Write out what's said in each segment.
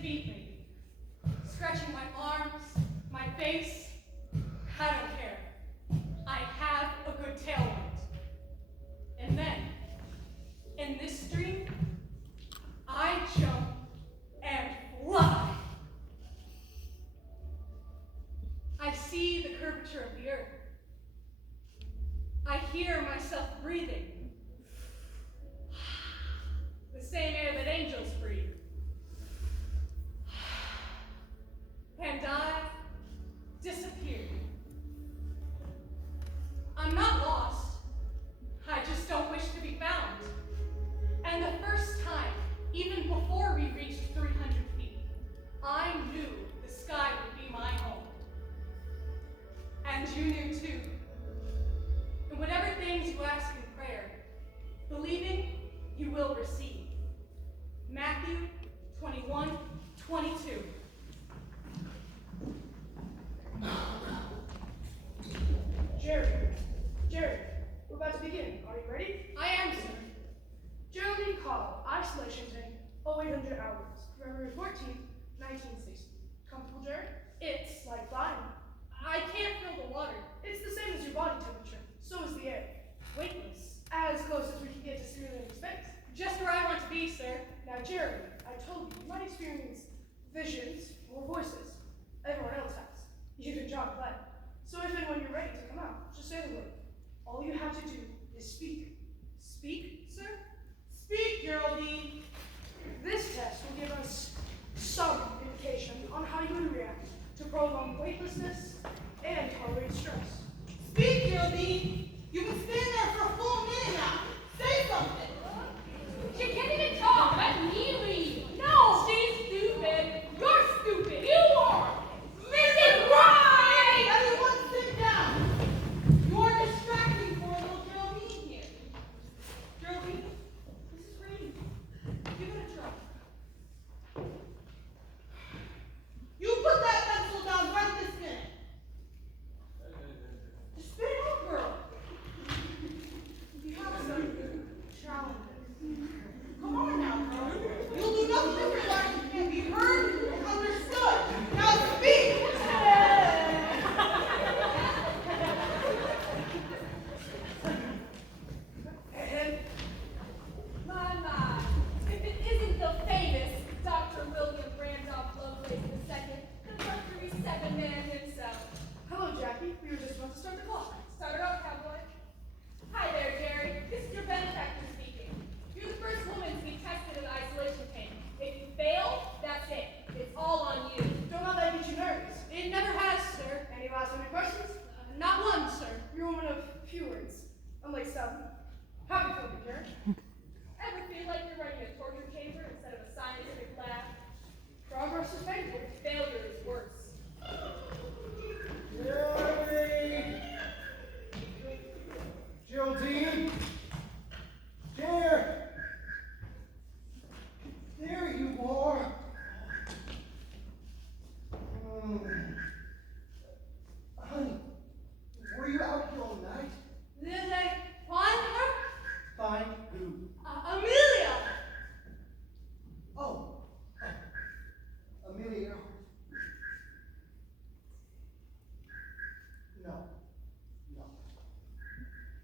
feed me. Stretching my arms, my face. I don't care. I have a good tailwind. And then, in this stream, I jump and fly. I see the curvature of the earth. I hear myself breathing. The same air that angels breathe. And I disappear. I'm not lost. I just don't wish to be found. And the first time, even before we reached 300 feet, I knew the sky would be my home. And you knew too. And whatever things you ask in prayer, believing you will receive. Matthew 21:22. Jerry, we're about to begin. Are you ready? I am, sir. Geraldine Call, isolation tank, 0800 hours, February 14th, 1960. Comfortable, Jerry? It's Like flying. I can't feel the water. It's the same as your body temperature. So is the air. Weightless. As close as we can get to simulating space. Just where I want to be, sir. Now, Jerry, I told you might experience visions or voices. Everyone else has. Even John Glenn. So if and when you're ready to come out, just say the word. All you have to do is speak. Speak, sir? Speak, Geraldine. This test will give us some indication on how you would react to prolonged weightlessness and tolerate stress. Speak, Geraldine. You've been standing there for a full minute now. Say something. She can't even talk. Let me lead. No, she's stupid. You're stupid. You are. Mrs. Right! Everyone sit down. You are distracting for a little Geraldine here. Geraldine, this is raining. Give it a try. You put that pencil down right this minute. Just spit it out, girl. You have some challenges. Come on now, girl. You'll do nothing to realize you can't be heard and understood. Now speak! And My. If it isn't the famous Dr. William Randolph Lovelace II, the Mercury 7-man himself. hello, Jackie. We were just about to start the clock. Start it off, cowboy. Hi there, Jerry. This is your benefactor speaking. You're the first woman to be tested in the isolation tank. If you fail, that's it. It's all on you. Don't let that get you nervous. It never has, sir. Any last minute questions? Not one, sir. You're a woman of few words, unlike some. How do you feel, Jerry? Ever feel like you're running a torture chamber instead of a scientific lab? Progress is painful. Failure is worse. Geraldine! There! There you are! Honey, were you out here all night? Did I find her? Find who? Amelia! Oh, Amelia. No.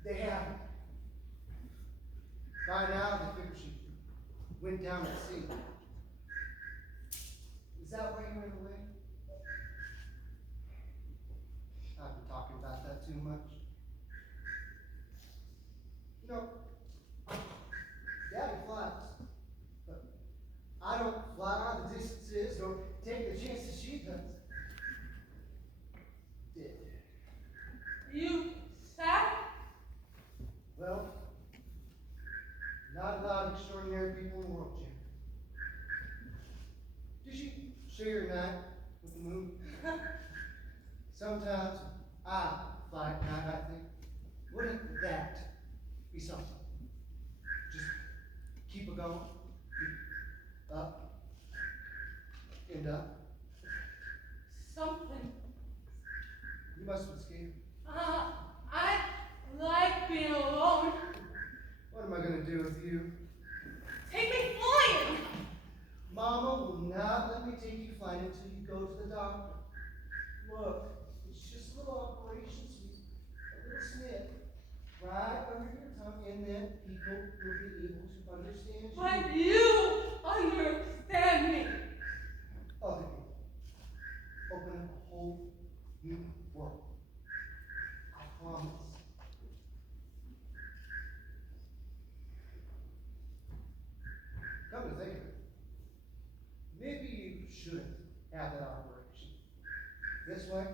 They haven't. By now, they figure she went down at sea. Is that why you went away? I've been talking about that too much. You know, Daddy flies, but I don't fly the distances or take the chances she does. Did. You sad? Well, not a lot of extraordinary people in the world, Jim. Did you share your night with the moon? Sometimes I fly at night, I think. Wouldn't that be something? Just keep it going. Up and up. Something. You must have been scared. I like being alone. What am I going to do with you? Take me flying! Mama will not let me take you flying until you go to the doctor. Look, it's just a little operation, sweet. A little snip. Right under your tongue, and then people will be able to understand you. But you understand me. Other people. Open up a whole new world. I promise. Come to think of it, maybe you shouldn't have that operation. This way,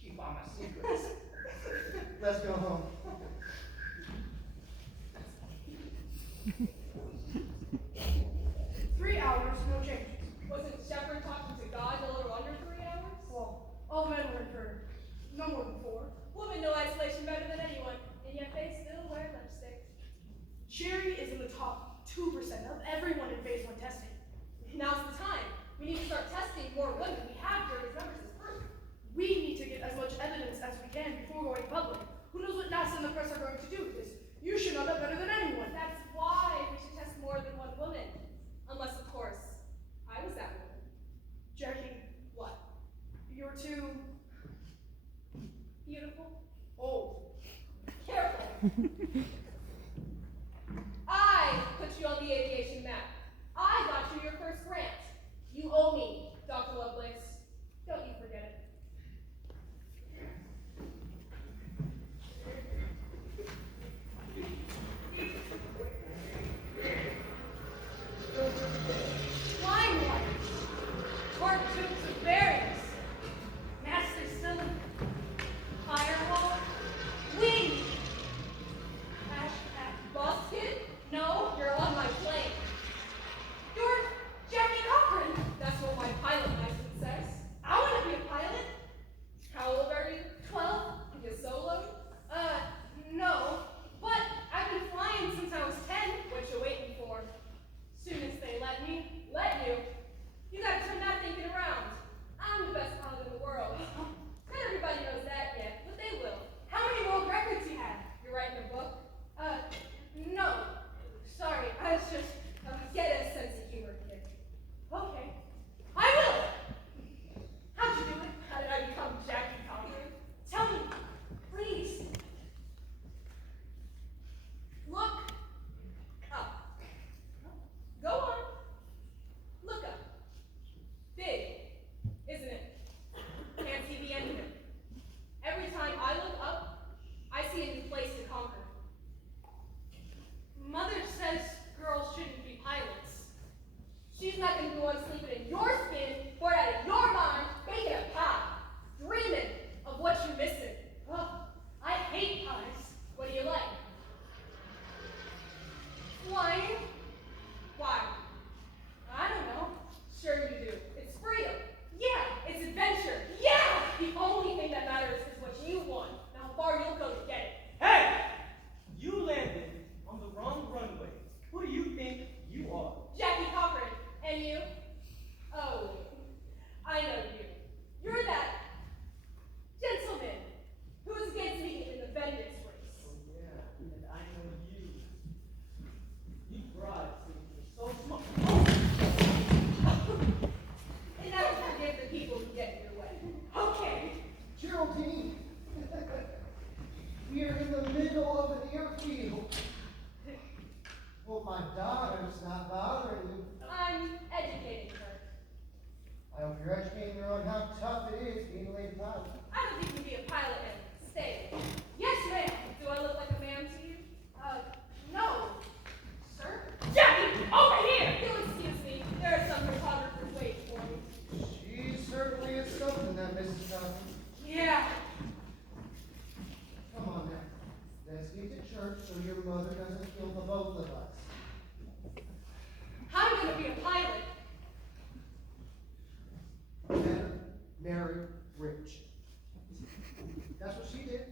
keep all my secrets. Let's go home. 3 hours, no changes. Wasn't Shepard talking to God a little under 3 hours? Well, all men were for no more than 4. Women know isolation better than anyone, and yet they still wear lipstick. Jerry is in the top 2% of everyone in phase 1 testing. Now's the time. We need to start testing more women. We have Jerry's numbers as proof. We need to get as much evidence as we can before going public. Who knows what NASA and the press are going to do with this? You should know that better than anyone. That's why we should test more than one woman. Unless, of course, I was that woman. Jackie, What? you're too Beautiful? old. Careful. I put you on the aviation map. I got you your first grant. You owe me, Dr. Lovelace. Don't you forget it. Limelight. Tart tubes of berries. Master cylinder. Firewall. Wing. Boss kid? No. You're on my plane. You're Jackie Cochran. That's what my pilot license says. I want to be a pilot. How old are you? 12. You solo? No. But I've been flying since I was 10. What you waiting for? Soon as they let me. Let you. You gotta turn that thinking around. I'm the best pilot in the world. Not everybody knows that yet, but they will. How many world records you have? You're writing a book? No. Sorry, I was just. Get a sense of humor, kid. Okay. I will. How'd you do it? How did I become Jackie Cochran? Tell me, please. Look up. Go on. Look up. Big, isn't it? Can't see the end of it. Every time I look up, I see a new place to conquer. Mother says girls shouldn't be pilots. She's not gonna be the one sleeping in your skin, bored out of your mind, baking a pie, dreaming of what you're missing. Ugh, I hate pies. What do you like? Flying? Why? I don't know. Sure you do. It's freedom. Yeah. It's adventure. Yeah. The only thing that matters is what you want, and how far you'll go to get it. Hey! You landed on the wrong runway. Who do you think you are? Jackie Cochran, and you? Oh, I know you. You're that gentleman who was against me in the Bendix race. Oh yeah, and I know you. You bribed me so smart. And never forgive the people who get in your way. Okay. Geraldine, we are in the middle of an airfield. Well, my daughter's not bothering you. I'm educating her. I hope you're educating her on how tough it is being a lady pilot. I don't think you can be a pilot and stay. Yes, ma'am. Do I look like a man to you? No. Sir? Jackie, over here! You'll excuse me. There are some photographers waiting for me. She certainly is something, that Mrs. Cochran. Yeah. Come on now. Let's get to church so your mother doesn't kill the both of us. I'm gonna be a pilot. Better marry rich. That's what she did.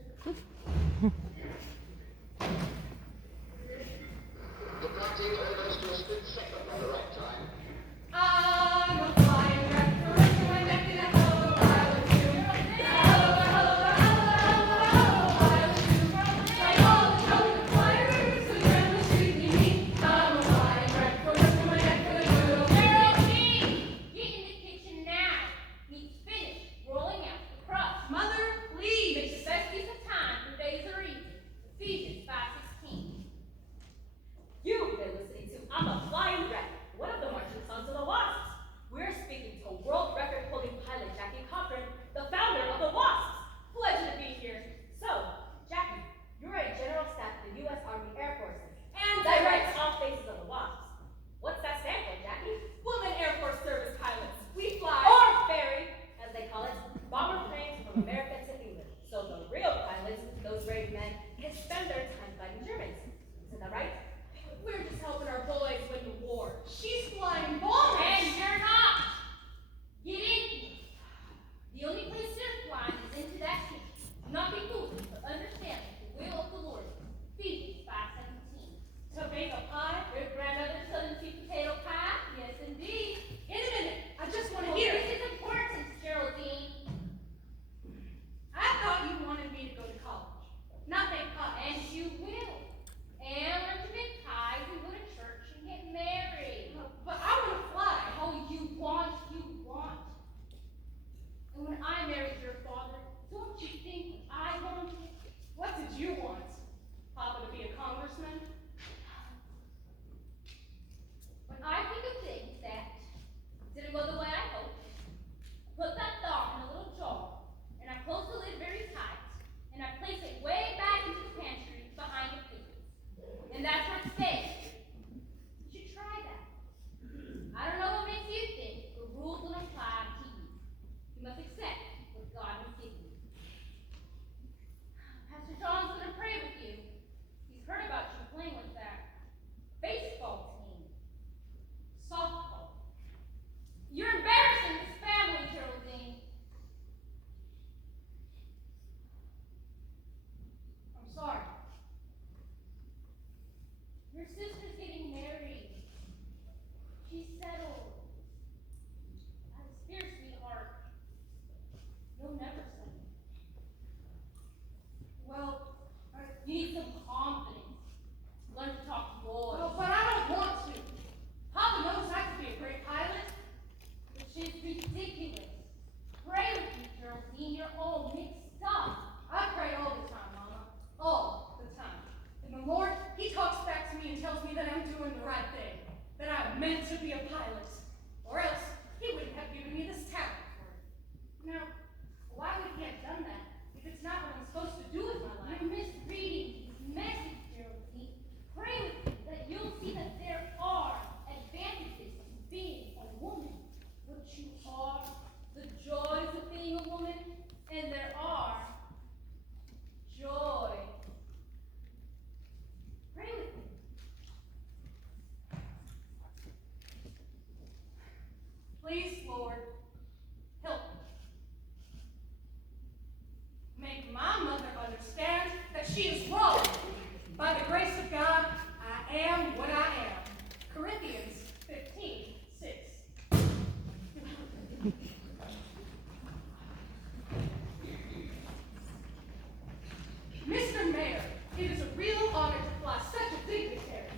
Mr. Mayor, it is a real honor to fly such a dignitary.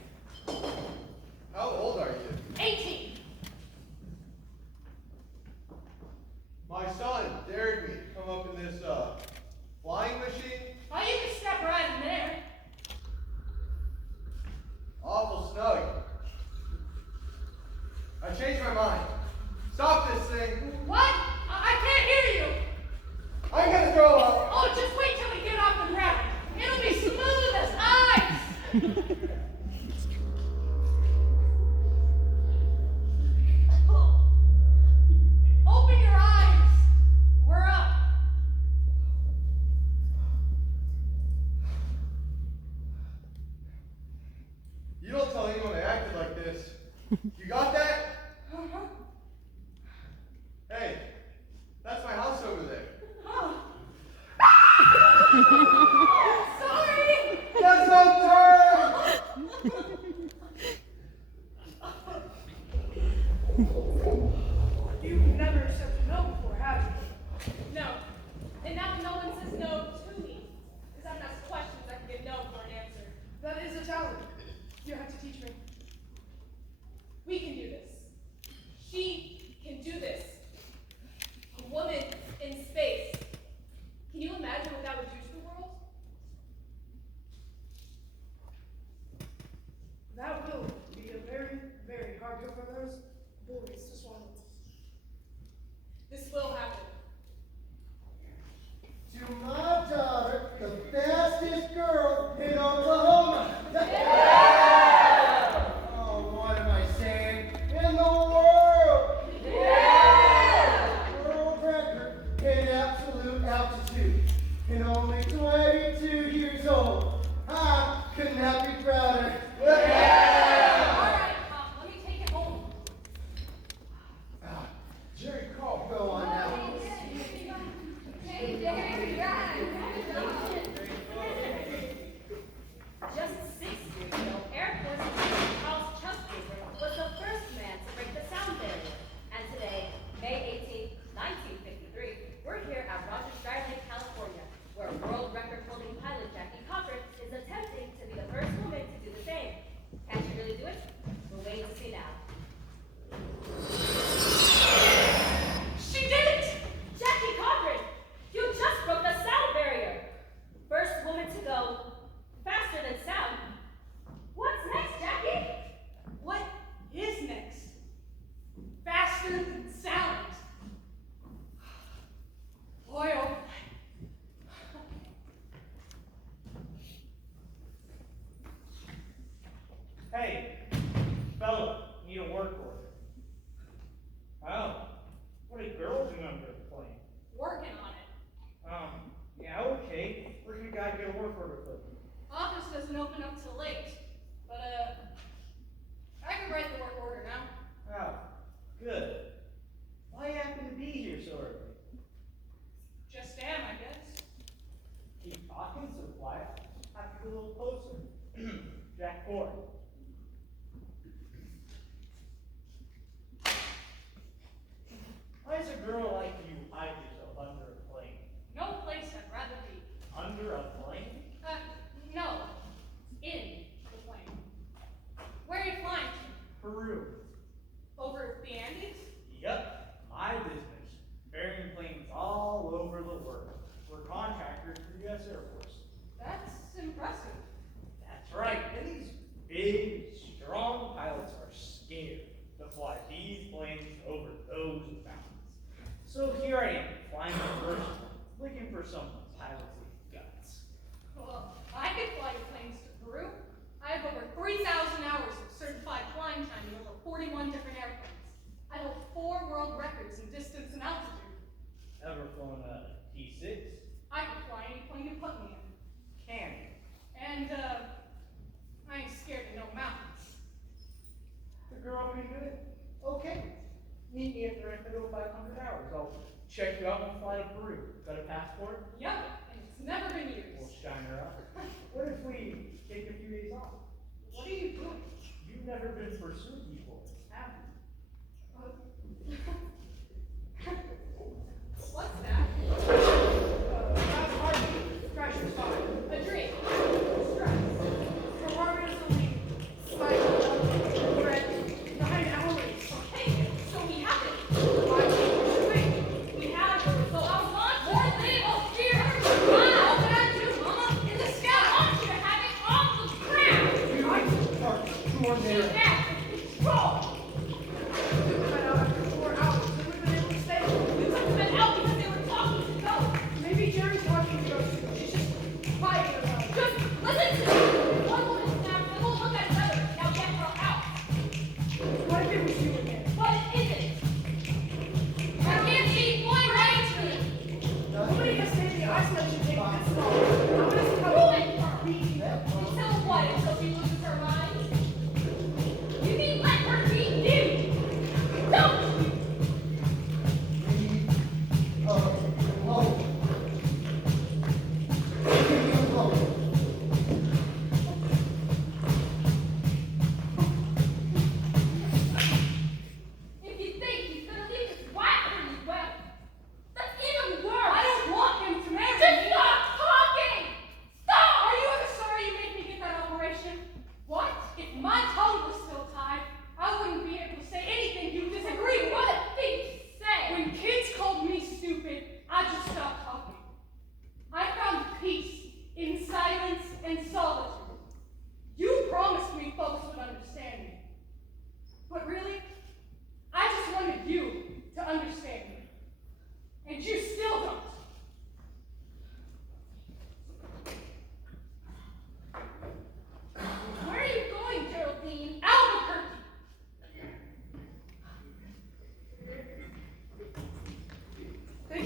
How old are you? 18. My son dared me to come up in this flying machine. Oh, you can step right in there. Awful snug. I changed my mind. Stop this thing. What? I can't hear you. I'm gonna throw up. Oh, just wait till we get off the ground. It'll be smooth as ice. Open your eyes. We're up. You don't tell anyone I acted like this. You got that? Uh-huh. Hey, that's my house over there. Oh. Sorry. That's no turn! You've never accepted no before, have you? No. And now no one says no to me. Because I'm asked questions I can get no for an answer. That is a talent. You have to teach me. We can do this. She can do this. A woman in space. Can you imagine what that would do to the world? That will be a very, very hard pill for those boys to swallow. This will happen. To my daughter, the fastest girl in Oklahoma. Oh, what am I saying? In the world. World record in absolute altitude. And only 22 years old. I could not be prouder. All right, let me take it home. Jerry, call. Go on now. Just 6 years ago, Air Force Chief Charles Chesbrough was the first man to break the sound barrier. And today, May 18, 1953, we're here at Rogers Dry Lake, California, where world record-holding pilot Jackie Cochran is attempting to be the first woman to do the same. Can she really do it? We're waiting to see now. She did it. Jackie Cochran, you just broke the sound barrier. First woman to go faster than sound. What's next, Jackie? What is next? Faster than sound. Boy, oh boy. Hey, fella, need a work order. Oh, what a girl's number playing. Working on it. Yeah, okay. Where's your guy get a work order put? Office doesn't open up till late, but I can write the work order now. Oh, good. Why you happen to be here so early? Just am, I guess. Keep talking so quiet. I have to get a little closer. Jack Ford. Why does a girl like you hide yourself under a plane? No place I'd rather be. Under a plane? No. In the plane. Where are you flying to? Peru. Over the Andes? Yep, my business. Ferrying planes all over the world. We're contractors for the U.S. Air Force. That's impressive. That's right. And these big, strong pilots are scared to fly these planes over those mountains. So here I am, flying the first one, looking for some piloting guts. Well, I could fly your planes to Peru. I have over 3,000 hours of certified flying time in over 41 different airplanes. I hold 4 world records in distance and altitude. Ever flown a T-6? I can fly any plane you put me in. Can you? And, I ain't scared of no mountains. The girl pretty good? Okay. Meet me at the Renfield 500 hours. I'll check you out and fly to Peru. Got a passport? Yep, and it's never been used. We'll shine her up. What if we take a few days off? What are you doing? You've never been pursued before, have you?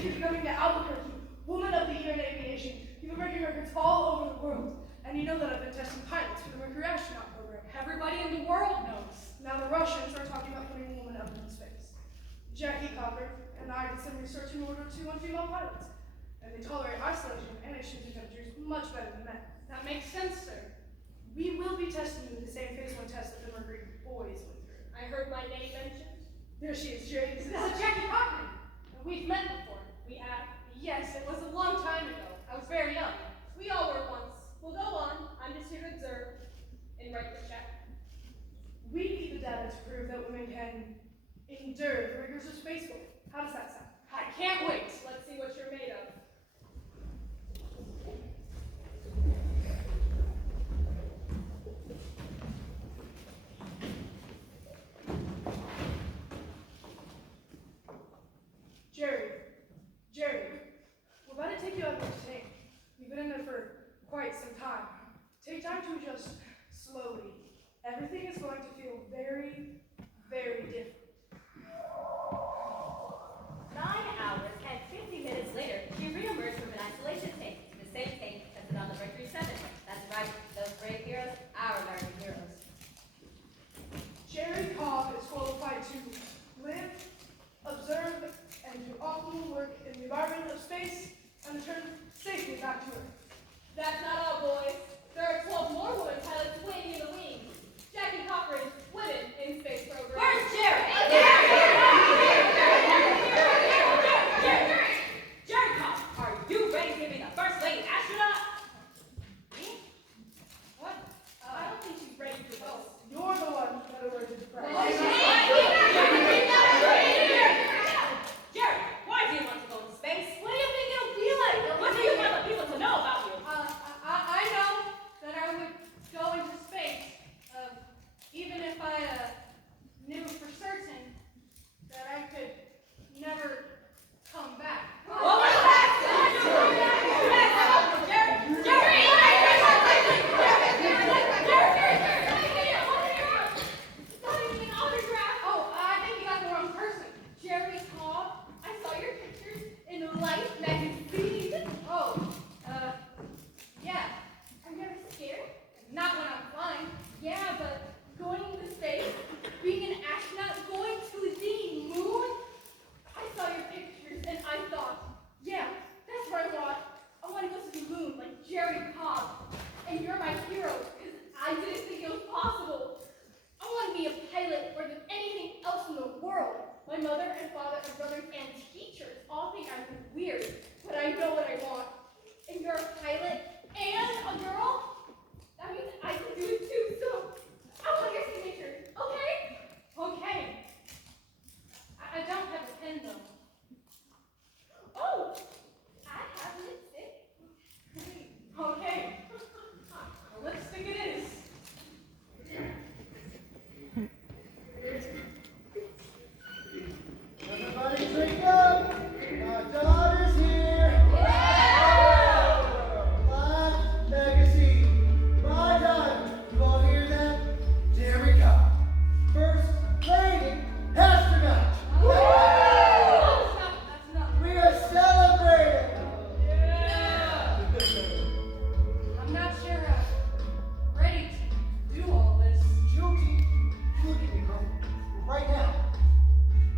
you're becoming the Albuquerque Woman of the Year in Aviation. You've been breaking records all over the world. And you know that I've been testing pilots for the Mercury astronaut program. Everybody in the world knows. Now the Russians are talking about putting a woman up in space. Jackie Cocker and I did some research in order to female pilots. And they tolerate isolation and extremes temperatures much better than men. That makes sense, sir. We will be testing you with the same phase 1 test that the Mercury boys went through. I heard my name mentioned. There she is, Jerry. This is Jackie Cochran. We've met before. We have. Yes, it was a long time ago. I was very young. We all were once. We'll go on. I'm just here to observe and write the check. We need the data to prove that women can endure the rigors of spacework. How does that sound? I can't wait. Let's see what you're made of. Jerry, we're about to take you out of your tank. You've been in there for quite some time. Take time to adjust slowly. Everything is going to feel very, very different. 9 hours and 50 minutes later, she reemerged from an isolation tank, the same tank tested on the Mercury 7. That's right, those brave heroes, our American heroes. Jerry Cobb is qualified to live, observe, and do optimal work in the environment of space and return safely back to Earth. That's not all, boys. There are 12 more women pilots waiting in the wings. Jackie Cochran, Women in Space Program. Where's Jerry? Jerry Cobb, are you ready to be the first lady astronaut? Me? What? I don't think she's ready for this. You're the one that alerted the press. Jerry, why do you want to go into space? What do you think it'll be like? What do you want the people to know about you? I know that I would go into space, even if I knew for certain that I could never come back. What was that? Oh, I think you got the wrong person. Jerry Cobb, I saw your pictures in Life magazine. Oh, yeah. Are you ever scared? Not when I'm flying. Yeah, but going into space, being an astronaut, going to the moon. I saw your pictures and I thought, yeah, that's what I want. I want to go to the moon like Jerry Cobb. And you're my hero because I didn't think it was possible. I want to be a pilot more than anything else in the world. My mother and father and brothers and teachers all think I'm weird, but I know what I want. And you're a pilot and a girl? That means I can do it too, so I want your signature, okay? Okay. I don't have a pen though. Oh, I have lipstick. Okay. A lipstick it is. Everybody drink up! My daughter's here! Live legacy! My daughter! You all hear that? Jerry Cobb! First lady astronaut! That's enough. We are celebrating! I'm not sure I'm ready to do all this. Guilty! Look at me, girl. Right now.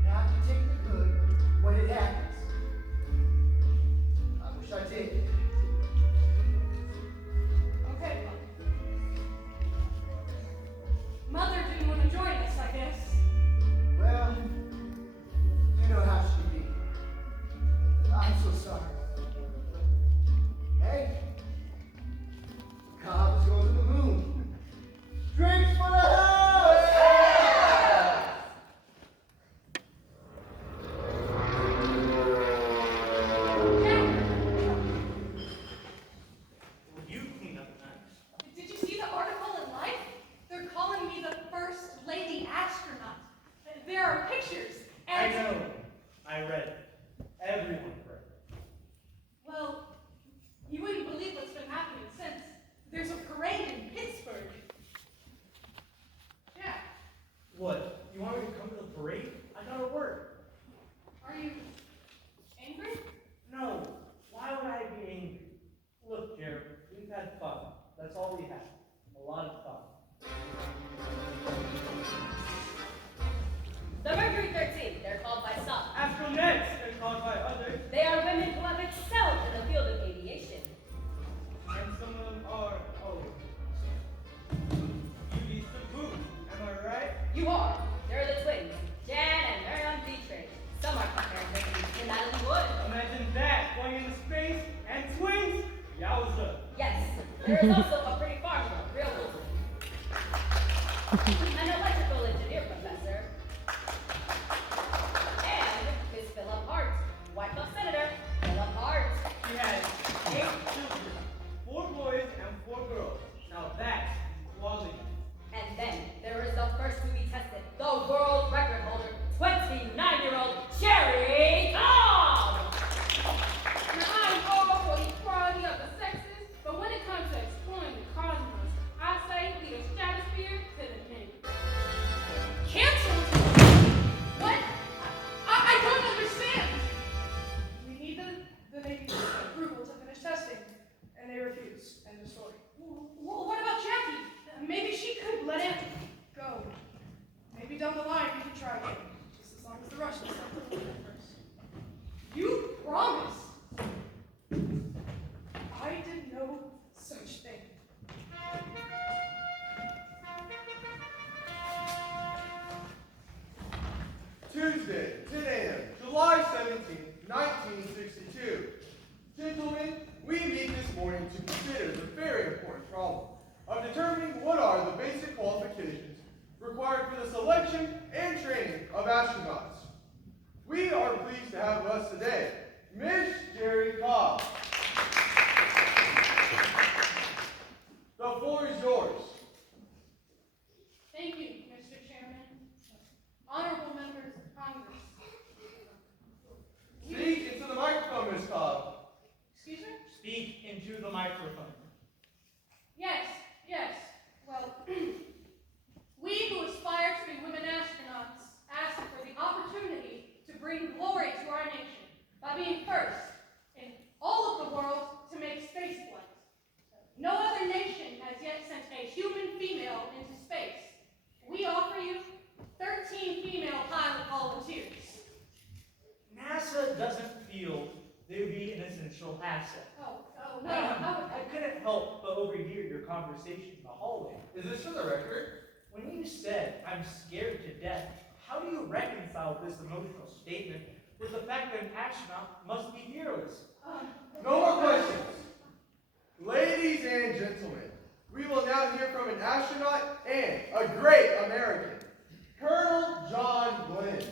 You have to take the good when it happens. I wish I did. Okay. Mother didn't want to join us, I guess. Well, you know how she be. I'm so sorry. Hey, Cobb is going to the moon. Drinks for the house! Will you clean up nice? Did you see the article in Life? They're calling me the first lady astronaut. There are pictures. I And know. I read it. Everyone read it. well, you wouldn't believe what's been happening since. There's a parade in Pittsburgh. Yeah. What? You want me to come to the parade? I gotta work. Are you angry? There is also a pretty farm girl, real cool. An electrical engineer professor. And Miss Philip Hart, wife of Senator Philip Hart. She has 8 children, 4 boys and 4 girls. Now that's equality. And then there is the first to be tested, the world record holder, 29-year-old Jerry Cobb. Now, I'm all for equality of the sexes, but when it comes to exploring the cosmos, I say leave the stratosphere to the king. Canceled? What? I don't understand. We need the Navy's approval to finish testing, and they refuse. End of story. What about Jackie? Maybe she could let it go. Maybe down the line we can try again. Just as long as the Russians don't put it first. You promised. I did no such thing. Tuesday, 10 a.m., July 17th, 1962. Gentlemen, we meet this morning to consider the very important problem of determining what are the basic qualifications required for the selection and training of astronauts. We are pleased to have with us today Miss Jerry Cobb. The floor is yours. Thank you, Mr. Chairman. Honorable members of Congress. Speak into the microphone, Miss Cobb. Excuse me? Speak into the microphone. Yes. Well, we who aspire to be women astronauts ask for the opportunity to bring glory to our nation by being first in all of the world to make space flight. No other nation has yet sent a human female into space. We offer you 13 female pilot volunteers. NASA doesn't feel they would be an essential asset. Oh, no. I couldn't help but overhear your conversation in the hallway. Is this for the record? When you said, I'm scared to death, how do you reconcile this emotional statement with the fact that an astronaut must be fearless? No more questions. Ladies and gentlemen, we will now hear from an astronaut and a great American, Colonel John Glenn.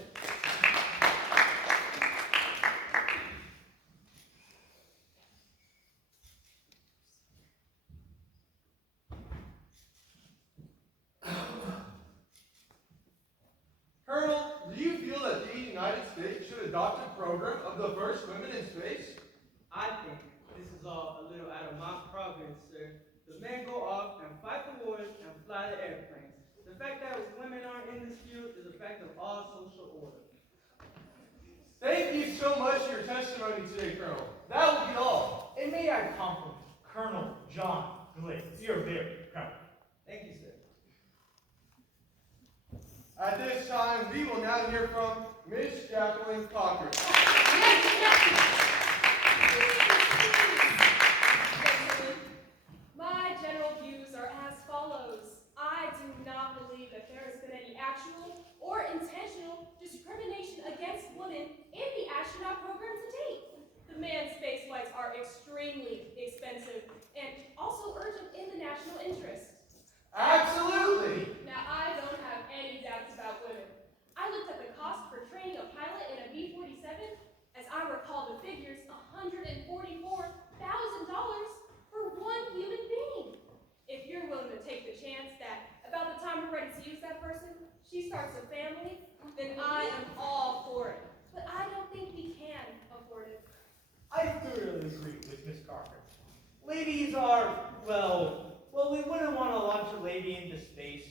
Colonel, do you feel that the United States should adopt a program of the first women in space? I think this is all a little out of my province, sir. The men go off and fight the wars and fly the airplanes. The fact that women aren't in this field is a fact of all social order. Thank you so much for your testimony today, Colonel. That will be all. And may I compliment Colonel John Glenn. You're very proud. Thank you, sir. At this time, we will now hear from Miss Jacqueline Cochran. My general views are as follows. I do not believe that there has been any actual or intentional discrimination against women in the astronaut program to date. The manned space flights are extremely expensive and also urgent in the national interest. Absolutely. Now, I don't have any doubts about women. I looked at the cost for training a pilot in a B-47. As I recall the figures, $144,000 for one human being. If you're willing to take the chance that about the time we're ready to use that person, she starts a family, then I am all for it. But I don't think we can afford it. I thoroughly agree with Miss Cochran. Ladies are, well, we wouldn't want to launch a lady into space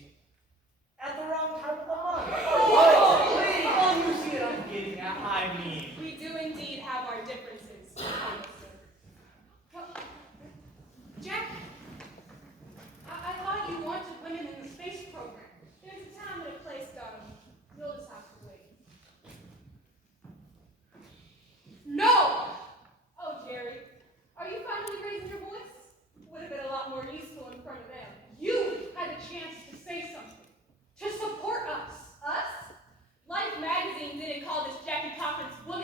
at the wrong time of the month. Oh, you see what I'm getting at? I mean, We do indeed have our differences, officer. Jack, I thought you wanted women in the space program. There's a time and a place, darling. You'll just have to wait. No! Oh, Jerry, are you finally raising your voice? Would have been a lot more useful in front of them. You had a chance to say something, to support us. Us? Life magazine didn't call this Jackie Cochran's woman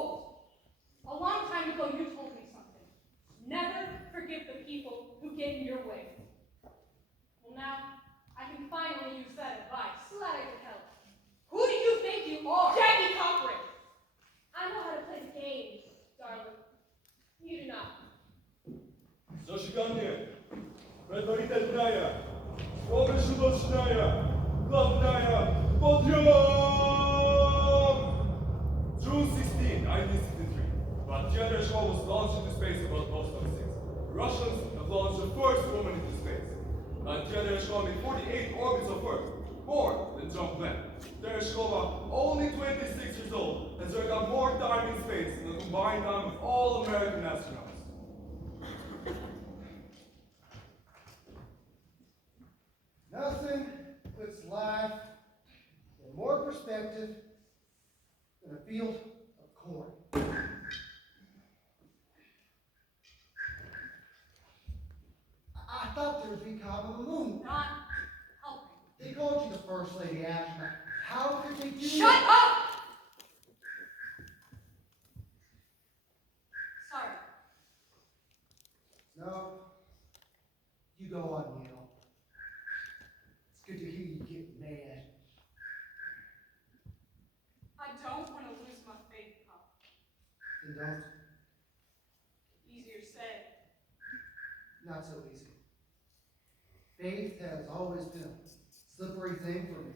old. A long time ago, you told me something. Never forgive the people who get in your way. Well, now, I can finally use that advice. Slide to help. Who do you think you are? Jackie Cochran! I know how to play the game, darling. You do not. Zaszykanie, предварительная, промежуточная, главная, подъем! June 16, 1963. But Jarrell was launched into space about post 06. Russians have launched the first woman into space. And Jarrell made 48 orbits of Earth, more than John Glenn. Tereshkova, only 26 years old, has earned out more time in space than the combined time of all American astronauts. Nothing puts life in more perspective than a field of corn. I thought there would be kind of a moon. Not helping. They called you the First Lady astronaut. How could they do Shut that? up! Sorry. No. You go on, Neil. It's good to hear you get mad. I don't want to lose my faith, Pop. Then don't. Easier said. Not so easy. Faith has always been a slippery thing for me.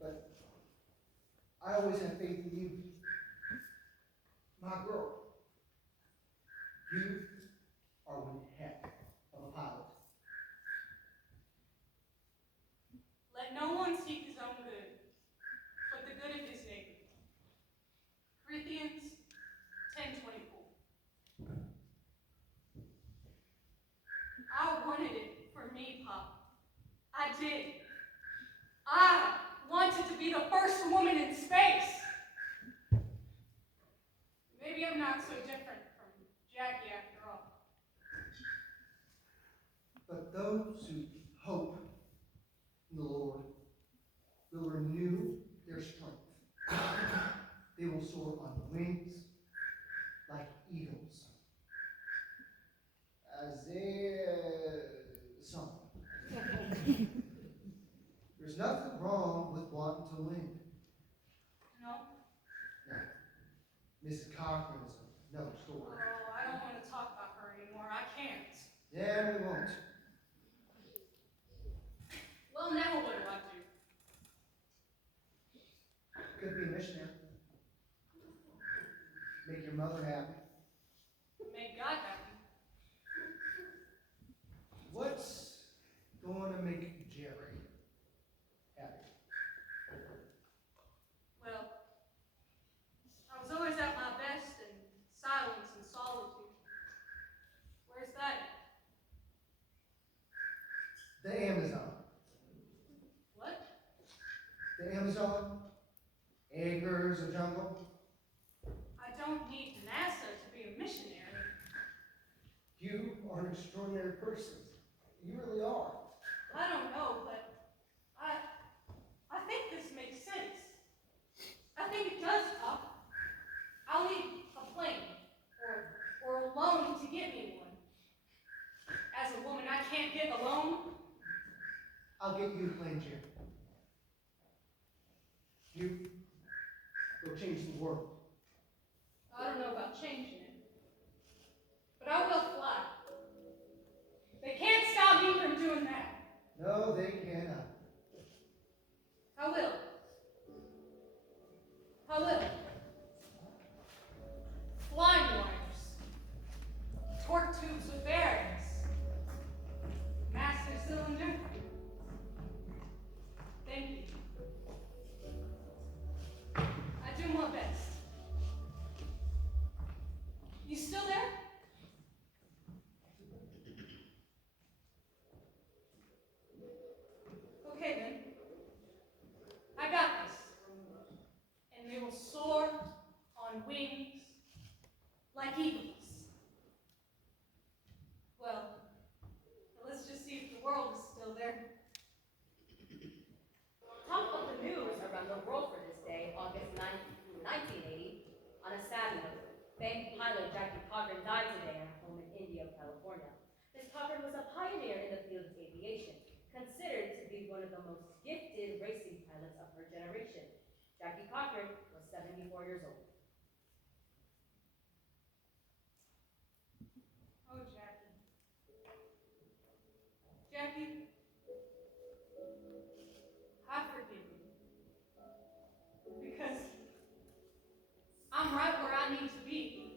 But I always had faith in you. My girl. You are one heck of a pilot. Let no one seek his own good, but the good of his neighbor. Corinthians 10:24. I wanted it for me, Pop. I did. I wanted to be the first woman in space. Maybe I'm not so different from Jackie after all. But those who hope in the Lord will renew their strength. They will soar on wings like eagles. Isaiah something. There's nothing wrong with wanting to win. No? Now, Mrs. Cochran is another story. Oh, I don't want to talk about her anymore. I can't. Yeah, we won't. Well, now what do? Could be a missionary. Make your mother happy. Make God happy. What's going to make Jerry happy? Well, I was always at my best in silence and solitude. Where's that at? The Amazon. What? The Amazon. Acres of jungle. I don't need NASA to be a missionary. You are an extraordinary person. You really are. I don't know, but I think this makes sense. I think it does, Pop. I'll need a plane or a loan to get me one. As a woman, I can't get a loan. I'll get you a plane, Jim. You will change the world. I don't know about changing it, but I will fly. They can't stop me from doing that. No, they cannot. I will. I will. Flying wires, torque tubes with bearings, master cylinder. Thank you. I do my best. You still there? Okay then. I got this. And they will soar on wings like eagles. Well, let's just see if the world is still there. Top of the news around the world for this day, August 9th, California. Miss Cochran was a pioneer in the field of aviation, considered to be one of the most gifted racing pilots of her generation. Jackie Cochran was 74 years old. Oh, Jackie. Jackie, I forgive you. Because I'm right where I need to be.